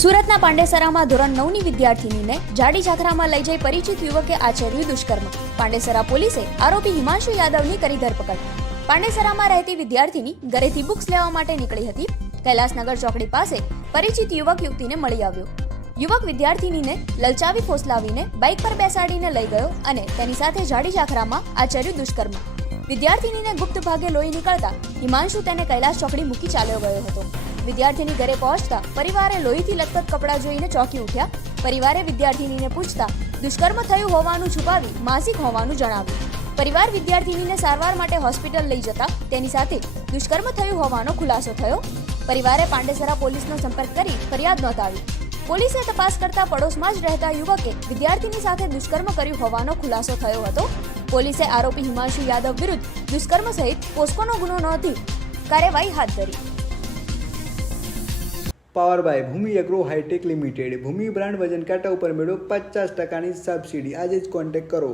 સુરતના પાંડેસરામાં ધોરણ નવની વિદ્યાર્થીનીને જાડી ઝાખરામાં લઈ જઈ પરિચિત યુવકે આચર્યું દુષ્કર્મ. પાંડેસરા પોલીસે આરોપી હિમાંશુ યાદવની કરી ધરપકડ. પાંડેસરામાં રહેતી વિદ્યાર્થીની ઘરેથી બુક્સ લેવા માટે નીકળી હતી. કૈલાસનગર ચોકડી પાસે પરિચિત યુવક યુવતીને મળી આવ્યો. યુવક વિદ્યાર્થીનીને લલચાવી ફોસલાવીને બાઇક પર બેસાડીને લઈ ગયો અને તેની સાથે જાડી ઝાખરામાં આચર્યું દુષ્કર્મ. વિદ્યાર્થીનીને ગુપ્ત ભાગે લોહી નીકળતા હિમાંશુ તેને કૈલાસ ચોકડી મૂકી ચાલ્યો ગયો હતો. વિદ્યાર્થીની ઘરે પહોંચતા પરિવારે લોહીથી લથપથ કપડાં જોઈને ચોંકી ઉઠ્યા. પરિવારે વિદ્યાર્થીનીને પૂછતા, દુષ્કર્મ થયું હોવાનું છુપાવી, માસિક હોવાનું જણાવ્યું. પરિવાર વિદ્યાર્થીનીને સારવાર માટે હોસ્પિટલ લઈ જતા તેની સાથે, દુષ્કર્મ થયું હોવાનો ખુલાસો થયો? પરિવારે પાંડેસરા પોલીસનો સંપર્ક કરી ફરિયાદ નોંધાવી. પોલીસે તપાસ કરતા પડોશમાં જ રહેતા યુવકે વિદ્યાર્થીની સાથે દુષ્કર્મ કર્યું હોવાનો ખુલાસો થયો હતો. પોલીસે આરોપી હિમાંશુ યાદવ વિરુદ્ધ દુષ્કર્મ સહિત પોસ્કોનો ગુનો નોંધી કાર્યવાહી હાથ ધરી. Power by Bhumi agro hitech limited Bhumi brand વજન કાંટા ઉપર મેળવો પચાસ ટકાની સબસિડી આજે જ કોન્ટેક્ટ કરો.